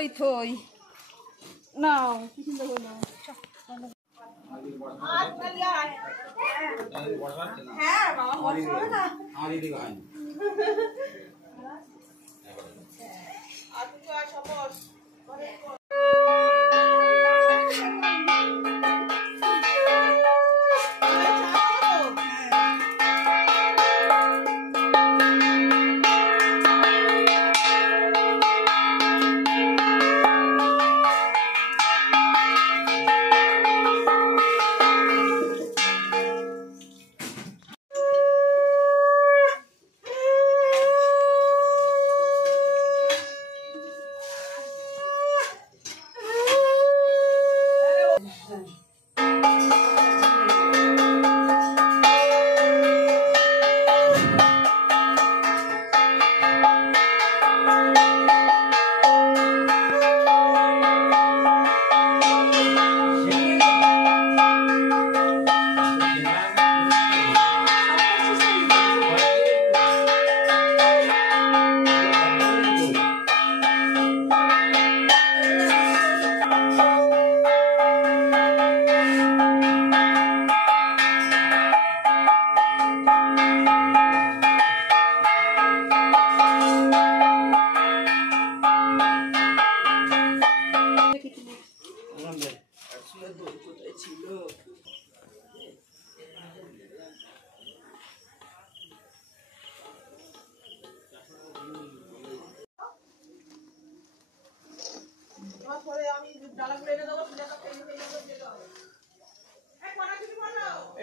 ওই থই নাও কি সুন্দর করে নাও হ্যাঁ বাবা বসো না আর দিদি গায় আর তো সপোজ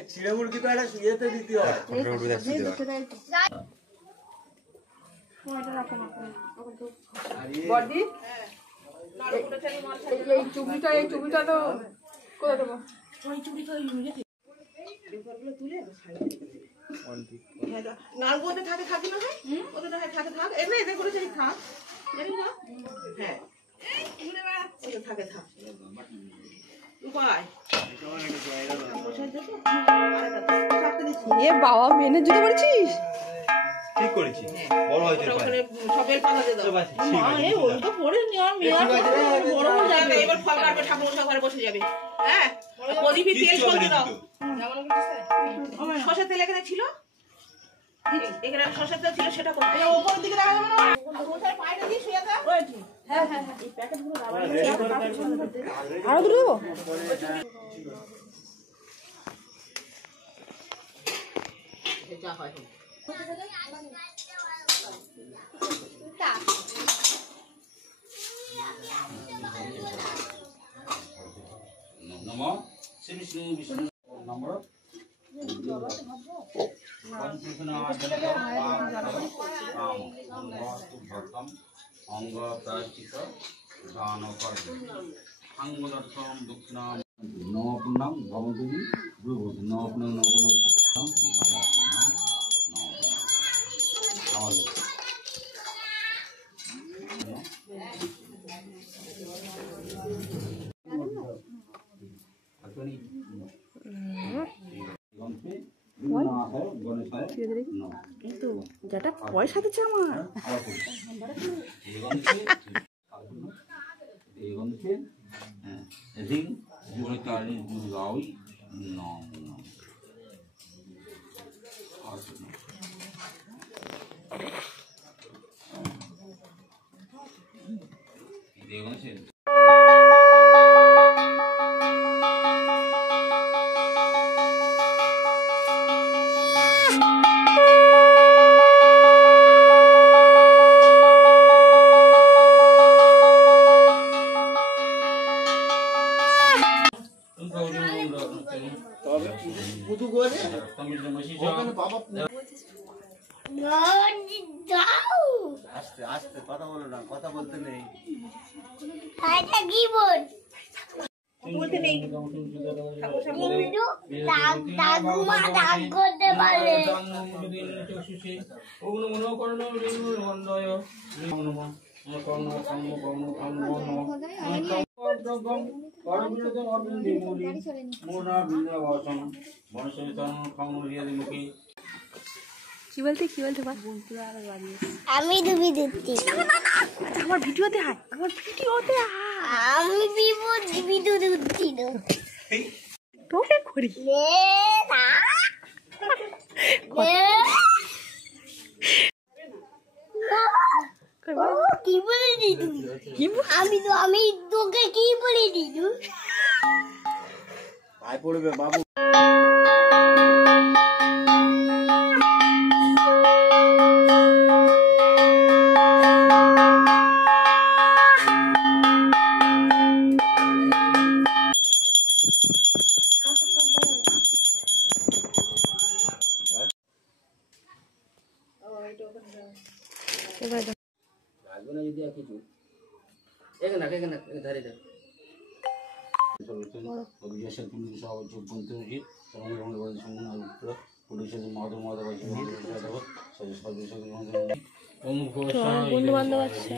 চিড়ে মুরগি তো একটা শুয়েতে দিতে হয় বড়দি এই চুবিটা তো কোথায় দেবো ওই চুবিটা তুলে নালগোতে থাকে থাকি না হয় ওদের থাকে থাক এমনি এদের করে যদি থাক জানি না হ্যাঁ ওদের থাকে থাক বাবা মেনে জুতো করেছিস ঠিক করেছি বড় হয়েছে সবের পাতা দে দাও মা এই ওটা পড়ে নি আর মেয়া বড় হয়ে যাবে এবার ফল কাটবে ঠাকুর মশাই ঘরে বসে যাবে হ্যাঁ প্রদীপে তেল ছড়িয়ে দাও যেমন করতেছে সরষের তেল এখানে ছিল এখানে সরষের তেল ছিল সেটা কোথায় এই উপরের দিকে রাখা যাবে না মশাই পায়টা দিয়ে শুয়ে দাও হ্যাঁ হ্যাঁ এই প্যাকেটগুলো রাখা আরো দুটো দেবো যা হয় নমঃ শ্রী বিষ্ণু বিষ্ণু নম্বর অঙ্গ প্রায়শ্চিত দান আঙ্গুলর্থম দক্ষিণাম নবপূর্ণাম ভবন্তি ব্রুভূতি নবপূর্ণাম নবপূর্ণাম যেটা পয়সা দিচ্ছে আমার আস্তে আস্তে কথা বলো না কথা বলতে নেই বলতে নেই কি বলতে বল। আমি ডুবি দিচ্ছি। আমার ভিডিওতে আয়, আমার ভিডিওতে আয়। আমি ভিডিও দিচ্ছি না। তোকে করি না কি বলে দিদু? আমি তোকে কি বলে দিদু? ভাই পড়বে বাবু। বন্ধু বান্ধব আছে।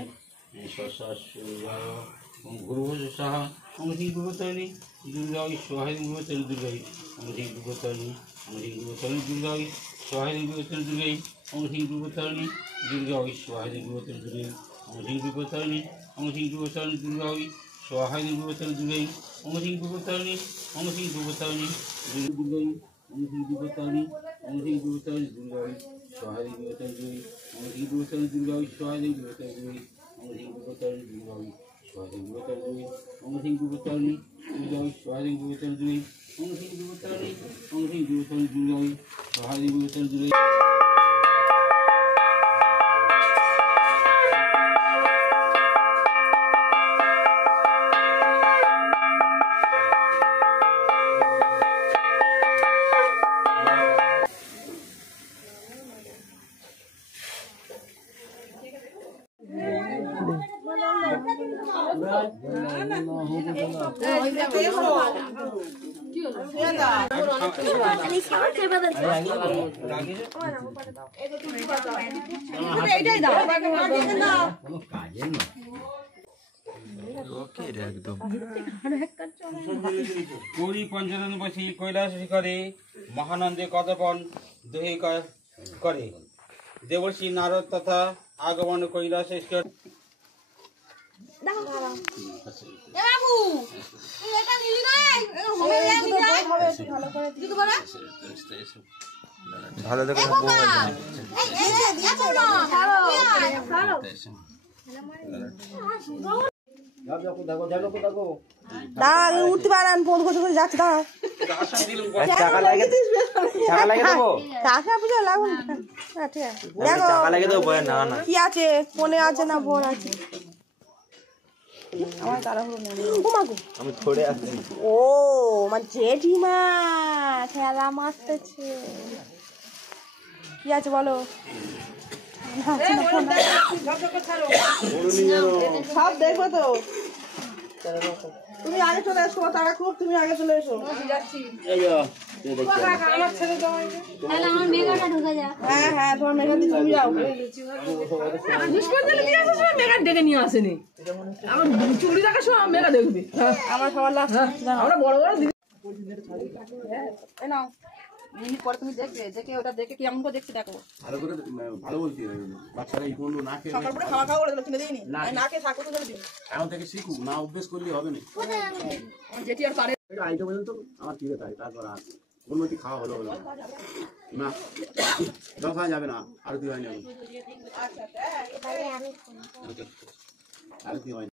গুরুভোজ সাহা অমৃত গুরুতরণী দুর্গা সহায় গুরুতরী দুর্গাই অমৃত গুরুতরণী অমৃত গুরুতরণী দুর্গাই সহায় গুরুতরী দুর্গাই অমৃত গুরুতরণী দুর্গা সহায় গুরুতরী দুর্গাই অমৃত গুরুতরণী অমৃত গুরুতরণী দুর্গাই সহায় গুরুতরী দুর্গাই অমৃত গুরুতরণী অমৃত গুরুতরণী দুর্গাই অমৃত গুরুতরণী অমৃত গুরুতরণী দুর্গাই সহায় গুরুতরী দুর্গাই অমৃত গুরুতরণী দুর্গাই সহায় গুরুতরী দুর্গাই অমৃত গুরুতরণী দুর্গাই Swahili Gurutarni, Omri Gurutarni, Duryai, Swahili Gurutarni, Omri Gurutarni, Omri Gurutarni, Duryai, Swahili Gurutarni. Gauri Panchanan বসি কৈলাস শিখরে মহানন্দে কদপন দোহে করে দেবর্ষি নারদ তথা আগমন কৈলাস ভালো দেখো উঠতে পারেন ফোন করতে যাচ্ছে টাকা লাগে দেবো টাকা বুঝে লাগুন। ঠিক আছে দেখো টাকা লাগে দেবো না না কি আছে ফোনে আছে না বোন আছে। আমার তাড়াহুড়ো নেই। আমি ছড়ে আসছি। ও আমার জেঠিমা খেলা মারতেছে। কি আছে বলো? সব দেখবো তো। তুমি আগে চলে এসো, তারা খুব তুমি আগে চলে এসো। হ্যাঁ হ্যাঁ তোমার মেঘা দিয়ে তুমি যাও। মেঘা ডেকে নিয়ে আসেনি, আমার চুড়ি দেখার সময় মেঘা দেখবে। আমার সবার লাস্ট আমরা বড় বড় নাও মিনিট পরে তুমি দেখবে, দেখে ওটা দেখে কেমন করে দেখছি দেখো। ভালো করে ভালো বলছি বাচ্চারা এই কোন না খেয়ে সকাল করে খাওয়া খাওয়া করে কিনে দেয়নি না খেয়ে থাকো তো দিন। এখন থেকে শিখুক না অভ্যেস করলে হবে না। যেটি আর পারে এটা আইটা পর্যন্ত আমার খিদে থাকে, তারপর আর উন্নতি খাওয়া হলো না দাও খাওয়া যাবে না আরতি হয় না আরতি হয় না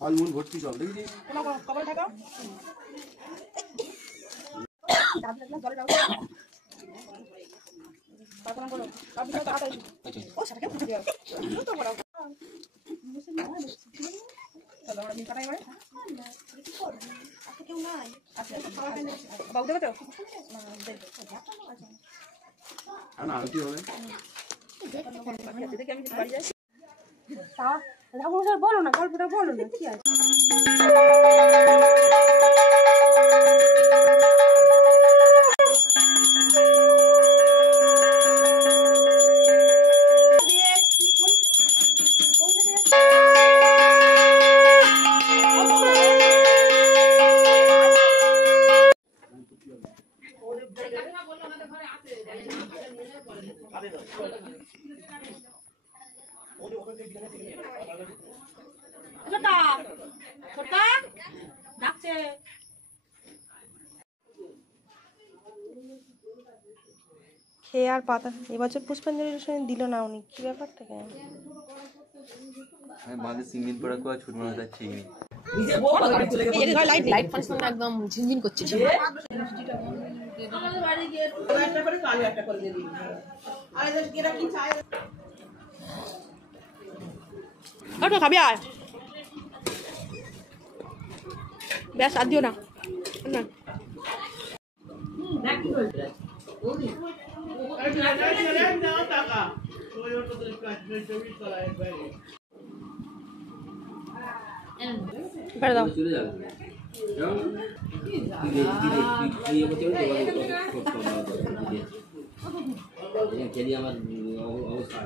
ফলমূল ভর্তি সব দেখেছিস কবর থাকো আরতি হবে বলো না, গল্পটা বলো না, কি আছে? ছোটা ছোটা ডাকছে। খেয়ে আর পাতা এবছর পুষ্পাঞ্জলির সঙ্গে দিল না উনি, কি ব্যাপারটা কেন? একদম ঝিনঝিন করছে। আমাদের বাড়ি গিয়ে একটা করে কালো একটা করে দিয়ে দিবি। আর এরা কি চায়? ওটা খাবি আর ব্যাস আর দিও না। দাও চলে যাবে আমার অবস্থা